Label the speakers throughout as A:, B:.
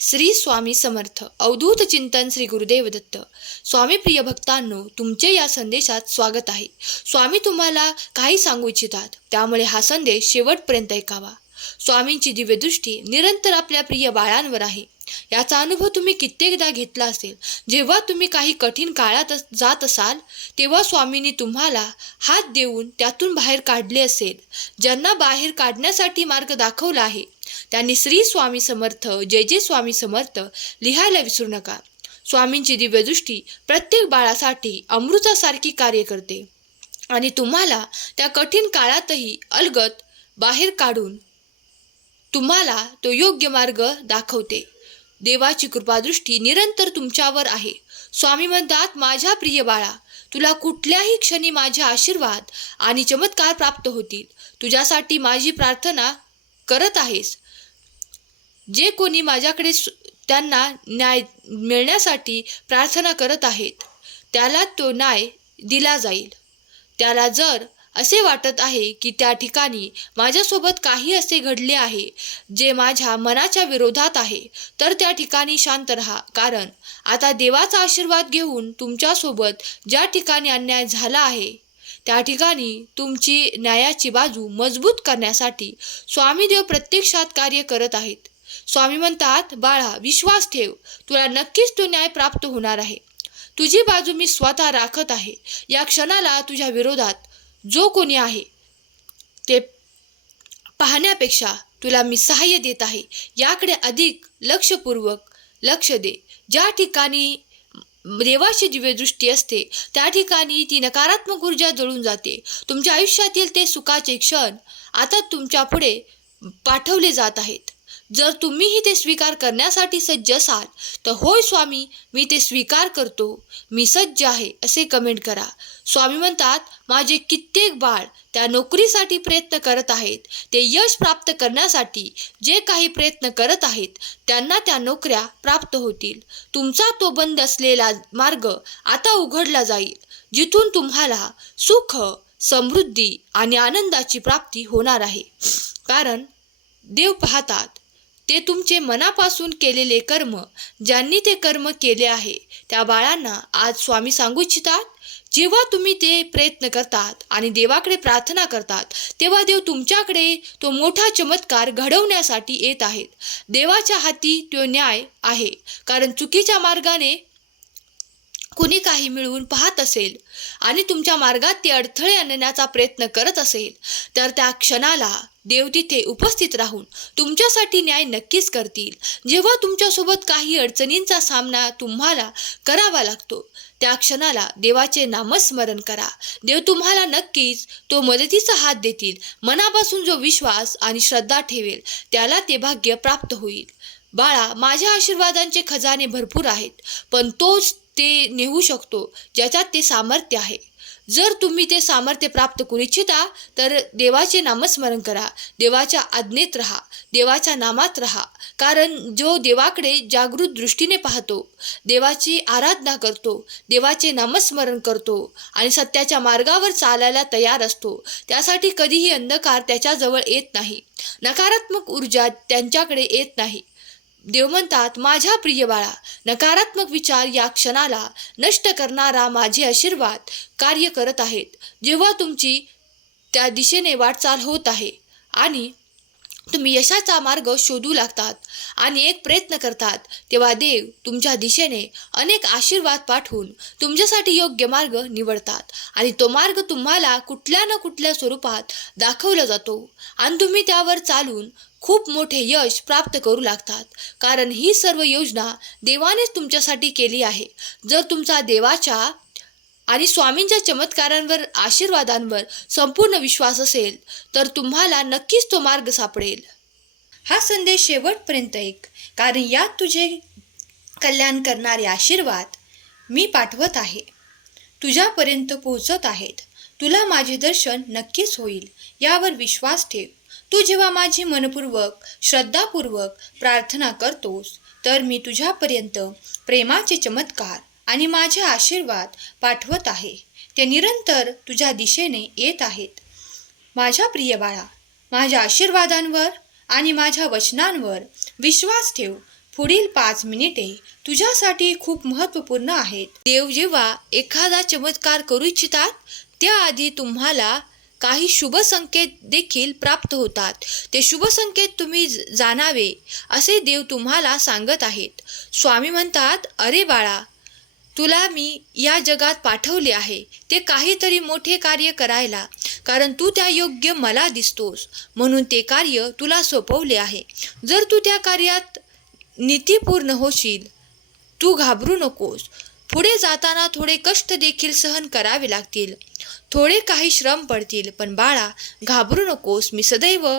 A: श्री स्वामी समर्थ. अवधूत चिंतन श्री गुरुदेव दत्त. स्वामी प्रिय भक्तांनो तुमचे या संदेशात स्वागत आहे. स्वामी तुम्हाला काही सांगू इच्छितात. त्यामुळे हा संदेश शेवटपर्यंत ऐकावा. स्वामींची दिव्यदृष्टी निरंतर आपल्या प्रिय बाळांवर आहे. याचा अनुभव तुम्ही कित्येकदा घेतला असेल. जेव्हा तुम्ही काही कठीण काळात जात असाल तेव्हा स्वामींनी तुम्हाला हात देऊन त्यातून बाहेर काढले असेल. ज्यांना बाहेर काढण्यासाठी मार्ग दाखवला आहे त्यांनी श्री स्वामी समर्थ जय जय स्वामी समर्थ लिहायला विसरू नका. स्वामींची दिव्यदृष्टी प्रत्येक बाळासाठी अमृतासारखी कार्य करते. आणि तुम्हाला त्या कठीण काळातही अलगत बाहेर काढून तुम्हाला तो योग्य मार्ग दाखवते. देवाची कृपादृष्टी निरंतर तुमच्यावर आहे. स्वामी म्हणतात माझ्या प्रिय बाळा तुला कुठल्याही क्षणी माझे आशीर्वाद आणि चमत्कार प्राप्त होतील. तुझ्यासाठी माझी प्रार्थना करत आहेस. जे कोणी माझ्याकडे सु- त्यांना न्याय मिळण्यासाठी प्रार्थना करत आहेत त्याला तो न्याय दिला जाईल. त्याला जर असे वाटत आहे की त्या ठिकाणी माझ्यासोबत काही असे घडले आहे जे माझ्या मनाच्या विरोधात आहे तर त्या ठिकाणी शांत राहा. कारण आता देवाचा आशीर्वाद घेऊन तुमच्यासोबत ज्या ठिकाणी अन्याय झाला आहे त्या ठिकाणी तुमची न्यायाची बाजू मजबूत करण्यासाठी स्वामीदेव प्रत्यक्षात कार्य करत आहेत. स्वामी म्हणतात बाळा विश्वास ठेव. तुला नक्कीच तो न्याय प्राप्त होणार आहे. तुझी बाजू मी स्वतः राखत आहे. या क्षणाला तुझ्या विरोधात जो कोणी आहे ते पाहण्यापेक्षा तुला मी सहाय्य देत आहे. याकडे अधिक लक्षपूर्वक लक्ष दे. ज्या ठिकाणी देवाची दिव्यदृष्टी असते. त्या ठिकाणी ती नकारात्मक ऊर्जा जळून जाते. तुमच्या आयुष्यातील ते सुखाचे क्षण आता तुमच्यापुढे पाठवले जात आहेत. जर तुम्हीही ते स्वीकार करण्यासाठी सज्ज असाल तर होय स्वामी मी ते स्वीकार करतो. मी सज्ज आहे असे कमेंट करा. स्वामी म्हणतात माझे कित्येक बाळ त्या नोकरीसाठी प्रयत्न करत आहेत. ते यश प्राप्त करण्यासाठी जे काही प्रयत्न करत आहेत त्यांना त्या नोकऱ्या प्राप्त होतील. तुमचा तो बंद असलेला मार्ग आता उघडला जाईल. जिथून तुम्हाला सुख समृद्धी आणि आनंदाची प्राप्ती होणार आहे. कारण देव पाहतात ते तुमचे मनापासून केलेले कर्म ज्यांनी ते कर्म केले आहे त्या बाळांना आज स्वामी सांगू इच्छितात? जेव्हा तुम्ही ते प्रयत्न करतात आणि देवाकडे प्रार्थना करतात तेव्हा देव तुमच्याकडे तो मोठा चमत्कार घडवण्यासाठी येत आहेत. देवाच्या हाती तो न्याय आहे कारण चुकीच्या मार्गाने कुणी काही मिळवून पाहत असेल आणि तुमच्या मार्गात ते अडथळे आणण्याचा प्रयत्न करत असेल तर त्या क्षणाला देव तिथे उपस्थित राहून तुमच्यासाठी न्याय नक्कीच करतील. जेव्हा तुमच्यासोबत काही अडचणींचा सामना तुम्हाला करावा लागतो त्या क्षणाला देवाचे नामस्मरण करा. देव तुम्हाला नक्कीच तो मदतीचा हात देतील. मनापासून जो विश्वास आणि श्रद्धा ठेवेल त्याला ते भाग्य प्राप्त होईल. बाळा माझ्या आशीर्वादांचे खजाने भरपूर आहेत पण तोच ते नेऊ शकतो ज्याच्यात ते सामर्थ्य आहे. जर तुम्ही ते सामर्थ्य प्राप्त करू इच्छिता तर देवाचे नामस्मरण करा. देवाच्या आज्ञेत राहा. देवाच्या नामात राहा. कारण जो देवाकडे जागृत दृष्टीने पाहतो देवाची आराधना करतो देवाचे नामस्मरण करतो आणि सत्याच्या मार्गावर चालायला तयार असतो त्यासाठी कधीही अंधकार त्याच्याजवळ येत नाही. नकारात्मक ऊर्जा त्यांच्याकडे येत नाही. देव म्हणतात माझ्या प्रिय बाळा नकारात्मक विचार या क्षणाला नष्ट करणारा माझे आशीर्वाद कार्य करत आहेत. जेव्हा तुमची त्या दिशेने वाटचाल होत आहे आणि तुम्ही यशाचा मार्ग शोधू लागतात आणि एक प्रयत्न करतात तेव्हा देव तुमच्या दिशेने अनेक आशीर्वाद पाठवून तुमच्यासाठी योग्य मार्ग निवडतात आणि तो मार्ग तुम्हाला कुठल्या ना कुठल्या स्वरूपात दाखवला जातो आणि तुम्ही त्यावर चालून खूप मोठे यश प्राप्त करू लागतात. कारण ही सर्व योजना देवानेच तुमच्यासाठी केली आहे. जर तुमचा देवाच्या आणि स्वामींच्या चमत्कारांवर आशीर्वादांवर संपूर्ण विश्वास असेल तर तुम्हाला नक्कीच तो मार्ग सापडेल. हा संदेश शेवटपर्यंत ऐक. कारण यात तुझे कल्याण करणारे आशीर्वाद मी पाठवत आहे. तुझ्यापर्यंत पोहोचत आहेत. तुला माझे दर्शन नक्कीच होईल. यावर विश्वास ठेव. तू जेव्हा माझी मनपूर्वक श्रद्धापूर्वक प्रार्थना करतोस तर मी तुझ्यापर्यंत प्रेमाचे चमत्कार आणि माझे आशीर्वाद पाठवत आहे. ते निरंतर तुझ्या दिशेने येत आहेत. माझ्या प्रिय बाळा माझ्या आशीर्वादांवर आणि माझ्या वचनांवर विश्वास ठेव. पुढील पाच मिनिटे तुझ्यासाठी खूप महत्त्वपूर्ण आहेत. देव जेव्हा एखादा चमत्कार करू इच्छितात त्याआधी तुम्हाला काही शुभ संकेत देखील प्राप्त होतात. ते शुभ संकेत तुम्ही जाणावे असे देव तुम्हाला सांगत आहेत. स्वामी म्हणतात अरे बाळा तुला मी या जगात पाठवले आहे. ते काहीतरी मोठे कार्य करायला कारण तू त्या योग्य मला दिसतोस. म्हणून ते कार्य तुला सोपवले आहे. जर तू त्या कार्यात नीतीपूर्ण होशील तू घाबरू नकोस. पुढे जाताना थोडे कष्ट देखील सहन करावे लागतील. थोडे काही श्रम पडतील पण बाळा घाबरू नकोस. मी सदैव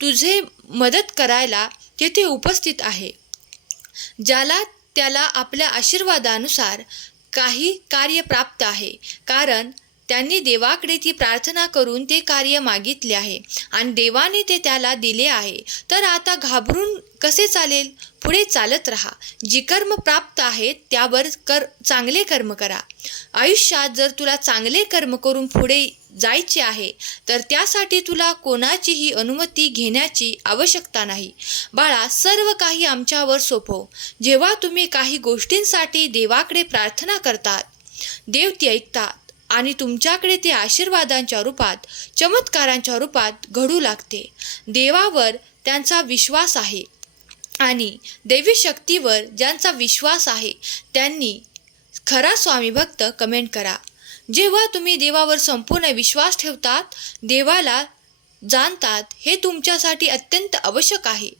A: तुझे मदत करायला तेथे उपस्थित आहे. ज्याला त्याला आपल्या आशीर्वादानुसार काही कार्य प्राप्त आहे. कारण त्यांनी देवाकडे ती प्रार्थना करून ते कार्य मागितले आहे. आणि देवाने ते त्याला दिले आहे. तर आता घाबरून कसे चालेल? पुढे चालत राहा. जी कर्म प्राप्त आहेत त्यावर कर चांगले कर्म करा. आयुष्यात जर तुला चांगले कर्म करून पुढे जायचे आहे तर त्यासाठी तुला कोणाचीही अनुमती घेण्याची आवश्यकता नाही. बाळा सर्व काही आमच्यावर सोपव जेव्हा तुम्ही काही गोष्टींसाठी देवाकडे प्रार्थना करतात देव ती ऐकतात. आणि तुमच्याकडे ते आशीर्वादांच्या रूपात चमत्कारांच्या रूपात घडू लागते. देवावर त्यांचा विश्वास आहे आणि देवी शक्तीवर ज्यांचा विश्वास आहे त्यांनी खरा स्वामी भक्त कमेंट करा. जेव्हा तुम्ही देवावर संपूर्ण विश्वास ठेवतात देवाला जाणतात हे तुमच्यासाठी अत्यंत आवश्यक आहे.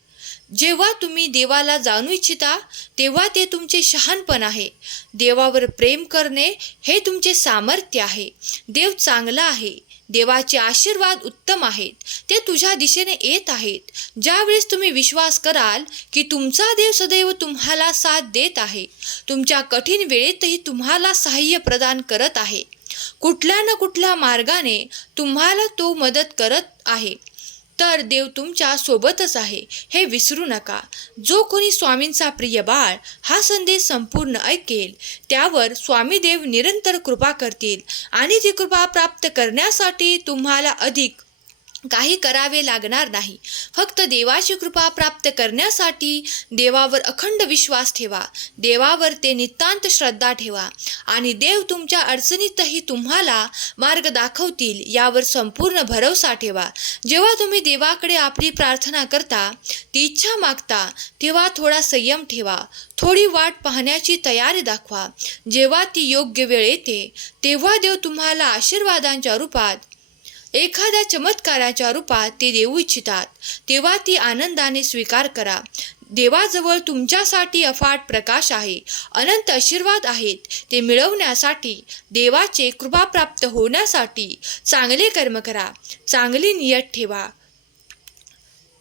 A: जेव्हा तुम्ही देवाला जाणू इच्छिता तेव्हा ते तुमचे शहाणपण आहे. देवावर प्रेम करणे हे तुमचे सामर्थ्य आहे. देव चांगला आहे. देवाचे आशीर्वाद उत्तम आहेत. ते तुझ्या दिशेने येत आहेत. ज्यावेळेस तुम्ही विश्वास कराल की तुमचा देव सदैव तुम्हाला साथ देत आहे तुमच्या कठीण वेळेतही तुम्हाला सहाय्य प्रदान करत आहे. कुठल्या ना कुठल्या मार्गाने तुम्हाला तो मदत करत आहे. तर देव तुमच्या सोबतच आहे हे विसरू नका. जो कोणी स्वामींचा प्रिय बाळ हा संदेश संपूर्ण ऐकेल त्यावर स्वामी देव निरंतर कृपा करतील आणि ती कृपा प्राप्त करण्यासाठी तुम्हाला अधिक काही करावे लागणार नाही. फक्त देवाची कृपा प्राप्त करण्यासाठी देवावर अखंड विश्वास ठेवा. देवावर ते नितांत श्रद्धा ठेवा. आणि देव तुमच्या अडचणीतही तुम्हाला मार्ग दाखवतील यावर संपूर्ण भरवसा ठेवा. जेव्हा तुम्ही देवाकडे आपली प्रार्थना करता ती इच्छा मागता तेव्हा थोडा संयम ठेवा. थोडी वाट पाहण्याची तयारी दाखवा. जेव्हा ती योग्य वेळ येते तेव्हा देव तुम्हाला आशीर्वादांच्या रूपात एखाद्या चमत्काराच्या रूपात ते देऊ इच्छितात तेव्हा ती आनंदाने स्वीकार करा. देवाजवळ तुमच्यासाठी अफाट प्रकाश आहे अनंत आशीर्वाद आहेत. ते मिळवण्यासाठी देवाचे कृपा प्राप्त होण्यासाठी चांगले कर्म करा. चांगली नियत ठेवा.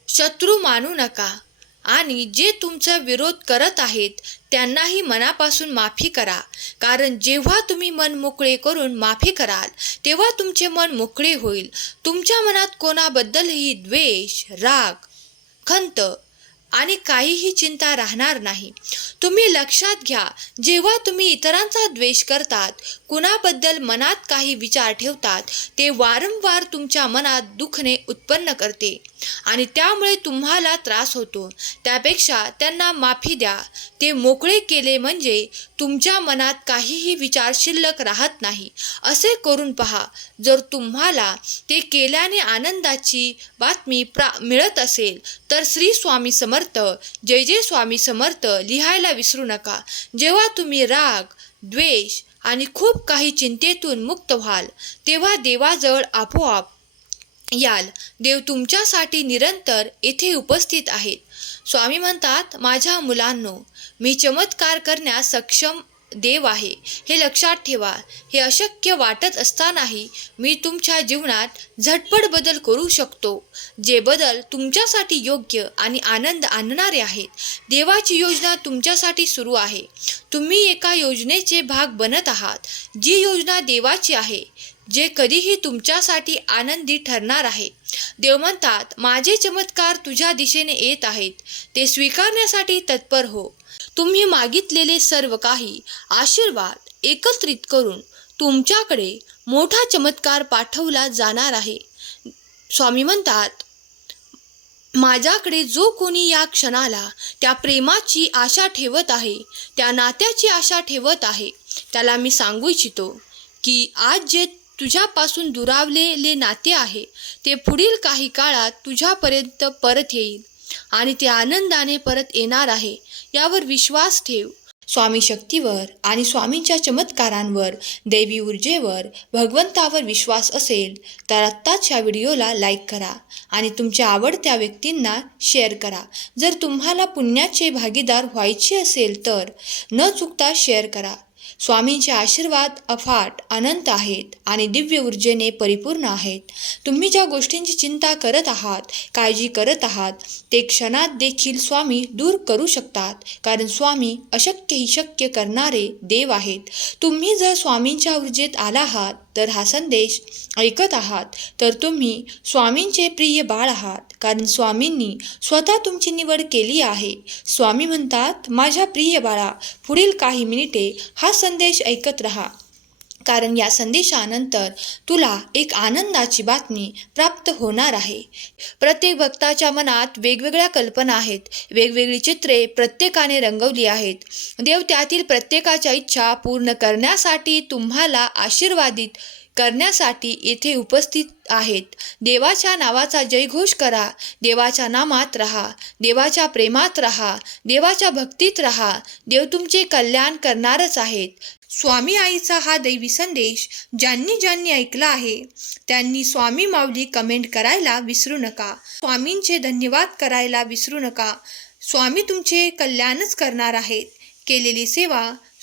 A: शत्रू मानू नका. आणि जे तुमचा विरोध करत आहेत त्यांनाही मनापासून माफी करा. कारण जेव्हा तुम्ही मन मोकळे करून माफी कराल तेव्हा तुमचे मन मोकळे होईल. तुमच्या मनात कोणाबद्दलही द्वेष राग खंत आणि काहीही चिंता राहणार नाही. तुम्ही लक्षात घ्या जेव्हा तुम्ही इतरांचा द्वेष करतात कुणाबद्दल मनात काही विचार ठेवतात ते वारंवार तुमच्या मनात दुखणे उत्पन्न करते आणि त्यामुळे तुम्हाला त्रास होतो. त्यापेक्षा त्यांना माफी द्या. ते मोकळे केले म्हणजे तुमच्या मनात काहीही विचार शिल्लक राहत नाही. असे करून पहा जर तुम्हाला ते केल्याने आनंदाची बातमी प्रा मिळत असेल तर श्री स्वामी समर्थ जय जय स्वामी समर्थ लिहायला विसरू नका. जेव्हा तुम्ही राग द्वेष आणि खूप काही चिंतेतून मुक्त व्हाल तेव्हा देवाजवळ आपोआप याल. देव तुमच्यासाठी निरंतर येथे उपस्थित आहेत. स्वामी म्हणतात माझ्या मुलांनो मी चमत्कार करण्यास सक्षम देव आहे. हे लक्षात ठेवा. हे अशक्य वाटत असतानाही मी तुमच्या जीवनात झटपट बदल करू शकतो. जे बदल तुमच्यासाठी योग्य आणि आनंद आणणारे आहेत. देवाची योजना तुमच्यासाठी सुरू आहे. तुम्ही एका योजनेचे भाग बनत आहात. जी योजना देवाची आहे जे कधीही तुमच्यासाठी आनंदी ठरणार आहे. देव म्हणतात माझे चमत्कार तुझ्या दिशेने येत आहेत. ते स्वीकारण्यासाठी तत्पर हो. तुम्ही मागितलेले सर्व काही आशीर्वाद एकत्रित करून तुमच्याकडे मोठा चमत्कार पाठवला जाणार आहे. स्वामी म्हणतात माझ्याकडे जो कोणी या क्षणाला त्या प्रेमाची आशा ठेवत आहे त्या नात्याची आशा ठेवत आहे त्याला मी सांगू इच्छितो की आज जे तुझ्यापासून दुरावलेले नाते आहे ते पुढील काही काळात तुझ्यापर्यंत परत येईल. आणि ते आनंदाने परत येणार आहे यावर विश्वास ठेव. स्वामी शक्तीवर आणि स्वामींच्या चमत्कारांवर देवी ऊर्जेवर भगवंतावर विश्वास असेल तर आत्ताच ह्या व्हिडिओला लाईक करा आणि तुमच्या आवडत्या व्यक्तींना शेअर करा. जर तुम्हाला पुण्याचे भागीदार व्हायचे असेल तर न चुकता शेअर करा. स्वामींचे आशीर्वाद अफाट अनंत आहेत आणि दिव्य ऊर्जेने परिपूर्ण आहेत. तुम्ही ज्या गोष्टींची चिंता करत आहात काळजी करत आहात ते क्षणात देखील स्वामी दूर करू शकतात. कारण स्वामी अशक्यही शक्य करणारे देव आहेत. तुम्ही जर स्वामींच्या ऊर्जेत आला आहात तर हा संदेश ऐकत आहात तर तुम्ही स्वामींचे प्रिय बाळ आहात कारण स्वामींनी स्वतः तुमची निवड केली आहे. स्वामी म्हणतात माझ्या प्रिय बाळा पुढील काही मिनिटे हा संदेश ऐकत रहा. कारण या संदेशानंतर तुला एक आनंदाची बातमी प्राप्त होणार आहे. प्रत्येक भक्ताच्या मनात वेगवेगळ्या कल्पना आहेत. वेगवेगळी चित्रे प्रत्येकाने रंगवली आहेत. देव त्यातील प्रत्येकाच्या इच्छा पूर्ण करण्यासाठी तुम्हाला आशीर्वादित करण्यासाठी येथे उपस्थित आहेत. देवाच्या नावाचा जयघोष करा. देवाच्या नामात राहा. देवाच्या प्रेमात राहा. देवाच्या भक्तीत राहा. देव तुमचे कल्याण करणारच आहेत. स्वामी आईचा हा दैवी संदेश ज्यांनी ज्यांनी ऐकला आहे त्यांनी स्वामी माऊली कमेंट करायला विसरू नका. स्वामींचे धन्यवाद करायला विसरू नका. स्वामी तुमचे कल्याणच करणार आहेत. केलेली सेवा